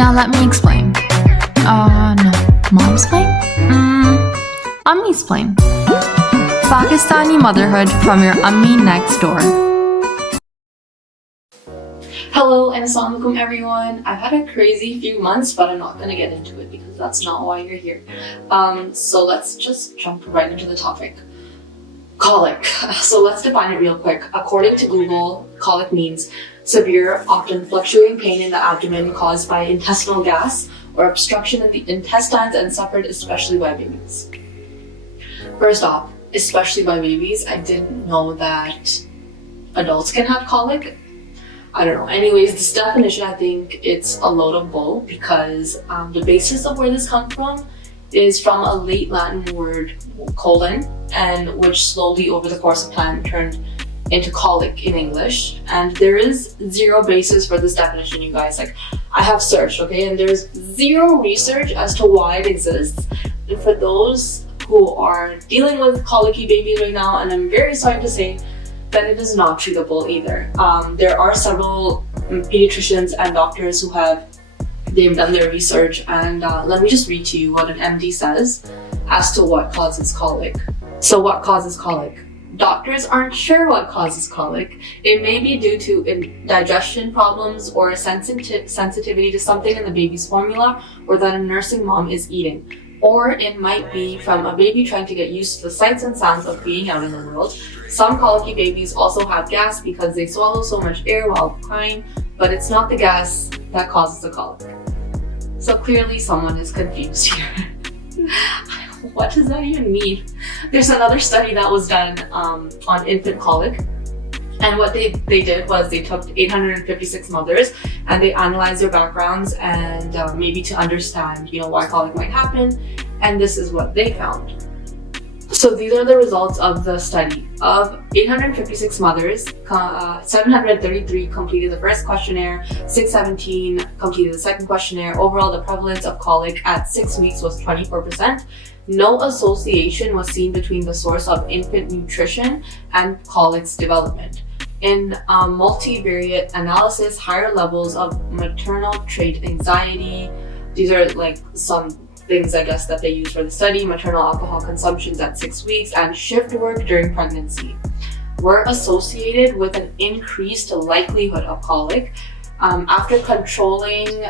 Now let me explain. No. Mom's explain? Ummi explain. Pakistani motherhood from your ummi next door. Hello and assalamualaikum everyone. I've had a crazy few months, but I'm not gonna get into it because that's not why you're here. So let's just jump right into the topic. Colic. So let's define it real quick. According to Google, colic means severe, often fluctuating pain in the abdomen caused by intestinal gas or obstruction in the intestines and suffered especially by babies. First off, especially by babies, I didn't know that adults can have colic. I don't know. Anyways, this definition, I think it's a load of bull because the basis of where this comes from is from a late Latin word, colon, and which slowly over the course of time turned into colic in English. And there is zero basis for this definition, you guys. Like, I have searched, okay, and there's zero research as to why it exists. And for those who are dealing with colicky babies right now, and I'm very sorry to say that it is not treatable either. There are several pediatricians and doctors who they've done their research, and let me just read to you what an MD says as to what causes colic. So what causes colic? Doctors aren't sure what causes colic. It may be due to digestion problems or sensitivity to something in the baby's formula or that a nursing mom is eating. Or it might be from a baby trying to get used to the sights and sounds of being out in the world. Some colicky babies also have gas because they swallow so much air while crying, but it's not the gas that causes the colic. So clearly someone is confused here. What does that even mean? There's another study that was done on infant colic. And what they did was they took 856 mothers and they analyzed their backgrounds and maybe to understand, why colic might happen. And this is what they found. So these are the results of the study. Of 856 mothers, 733 completed the first questionnaire, 617 completed the second questionnaire. Overall, the prevalence of colic at 6 weeks was 24%. No association was seen between the source of infant nutrition and colic's development. In multivariate analysis, higher levels of maternal trait anxiety, these are like some things I guess that they use for the study, maternal alcohol consumptions at 6 weeks, and shift work during pregnancy were associated with an increased likelihood of colic after controlling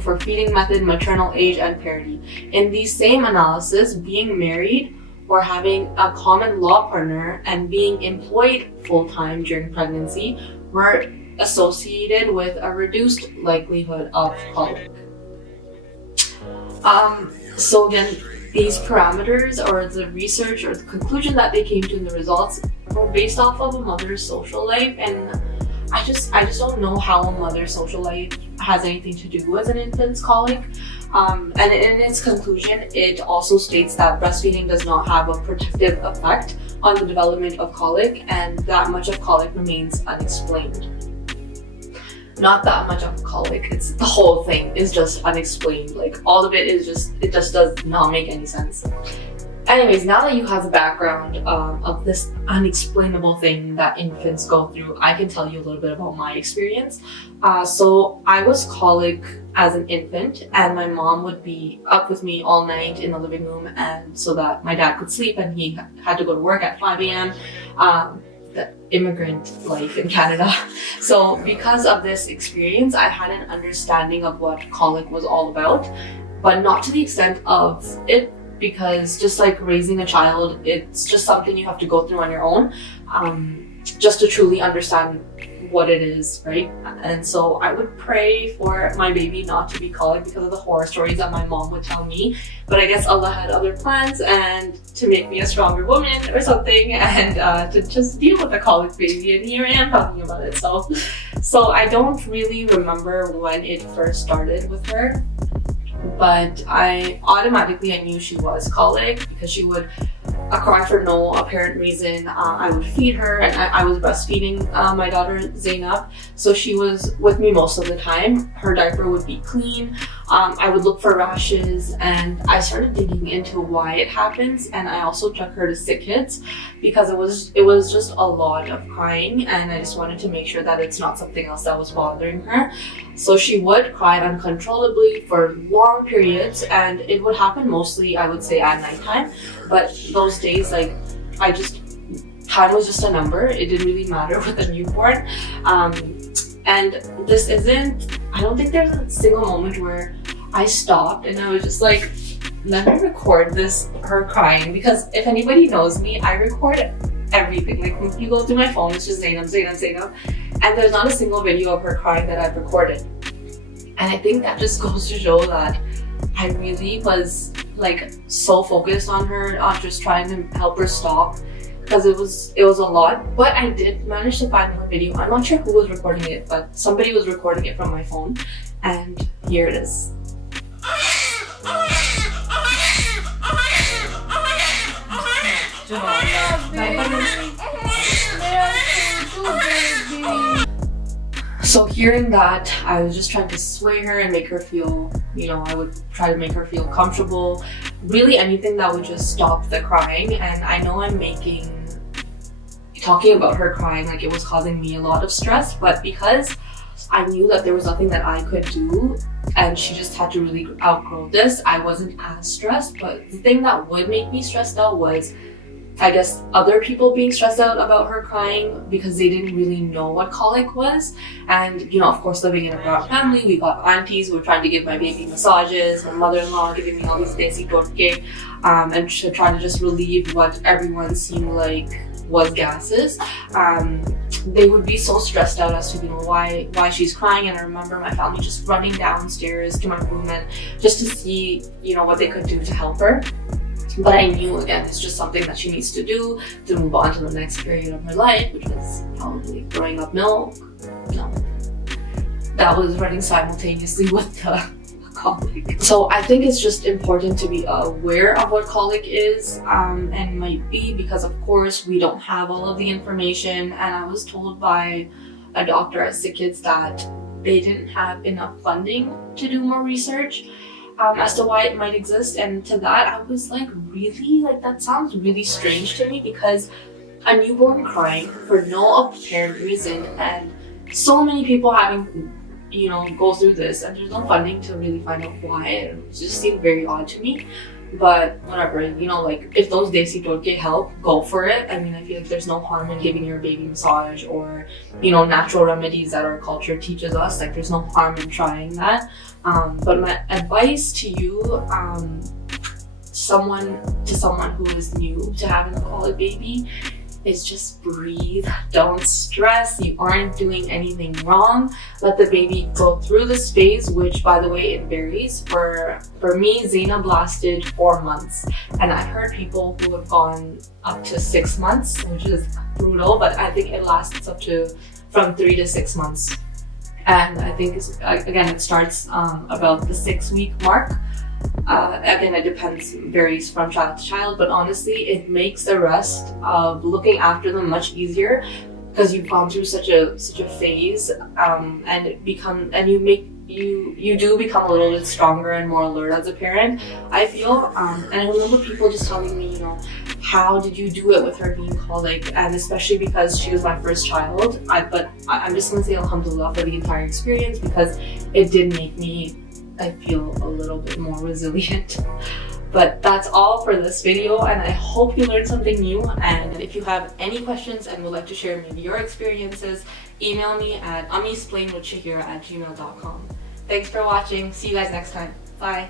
for feeding method, maternal age, and parity. In these same analysis, being married or having a common law partner and being employed full-time during pregnancy were associated with a reduced likelihood of colic. So again, these parameters or the research or the conclusion that they came to in the results were based off of a mother's social life, and I just don't know how a mother's social life has anything to do with an infant's colic. And in its conclusion, it also states that breastfeeding does not have a protective effect on the development of colic, and that much of colic remains unexplained. Not that much of colic, it's the whole thing is just unexplained. Like, all of it just does not make any sense. Anyways, now that you have the background of this unexplainable thing that infants go through, I can tell you a little bit about my experience. So I was colic as an infant, and my mom would be up with me all night in the living room, and so that my dad could sleep, and he had to go to work at 5 a.m. The immigrant life in Canada. So because of this experience, I had an understanding of what colic was all about, but not to the extent of it, because just like raising a child, it's just something you have to go through on your own, just to truly understand what it is, right? And so I would pray for my baby not to be colic because of the horror stories that my mom would tell me. But I guess Allah had other plans and to make me a stronger woman or something, and to just deal with the colic baby. And here I am talking about it. So I don't really remember when it first started with her, but I knew she was colic because she would cry for no apparent reason. I would feed her, and I was breastfeeding my daughter Zainab, so she was with me most of the time. Her diaper would be clean. I would look for rashes, and I started digging into why it happens. And I also took her to sick kids because it was just a lot of crying, and I just wanted to make sure that it's not something else that was bothering her. So she would cry uncontrollably for long periods, and it would happen mostly, I would say, at nighttime. But those days, like, time was just a number. It didn't really matter with a newborn. And this isn't, I don't think there's a single moment where I stopped and I was just like, let me record her crying, because if anybody knows me, I record everything. Like, if you go through my phone, it's just Zainab, and there's not a single video of her crying that I've recorded. And I think that just goes to show that I really was like so focused on her, on just trying to help her stop, because it was a lot. But I did manage to find one video. I'm not sure who was recording it, but somebody was recording it from my phone, and here it is. So hearing that, I was just trying to sway her and make her feel, I would try to make her feel comfortable. Really anything that would just stop the crying. And I know I'm talking about her crying like it was causing me a lot of stress, but because I knew that there was nothing that I could do and she just had to really outgrow this, I wasn't as stressed. But the thing that would make me stressed out was, I guess, other people being stressed out about her crying because they didn't really know what colic was. And, of course, living in a broad family, we got aunties who were trying to give my baby massages, my mother-in-law giving me all these desi torque, and trying to just relieve what everyone seemed like was gases. They would be so stressed out as to why she's crying. And I remember my family just running downstairs to my room and just to see what they could do to help her. But I knew, again, it's just something that she needs to do to move on to the next period of her life, which was probably throwing up milk. No, that was running simultaneously with the colic. So I think it's just important to be aware of what colic is and might be, because of course we don't have all of the information. And I was told by a doctor at Sick Kids that they didn't have enough funding to do more research as to why it might exist. And to that, I was like, really? Like, that sounds really strange to me, because a newborn crying for no apparent reason, and so many people having go through this, and there's no funding to really find out why. It just seemed very odd to me. But whatever, like, if those desi torque help, go for it. I mean, I feel like there's no harm in giving your baby massage or natural remedies that our culture teaches us. Like, there's no harm in trying that. But my advice to you, someone who is new to having a colic baby, is just breathe. Don't stress. You aren't doing anything wrong. Let the baby go through this phase, which, by the way, it varies. For me, Zainab lasted 4 months, and I've heard people who have gone up to 6 months, which is brutal, but I think it lasts up to from 3 to 6 months. And I think, again, it starts about the 6-week mark. Again, it varies from child to child, but honestly, it makes the rest of looking after them much easier, because you've gone through such a phase, and you do become a little bit stronger and more alert as a parent, I feel. And I remember people just telling me, how did you do it with her being colic? And especially because she was my first child. But I'm just gonna say alhamdulillah for the entire experience, because it did make me, I feel, a little bit more resilient. But that's all for this video, and I hope you learned something new. And if you have any questions and would like to share maybe your experiences, email me at umisplainwithshahira@gmail.com. Thanks for watching. See you guys next time. Bye.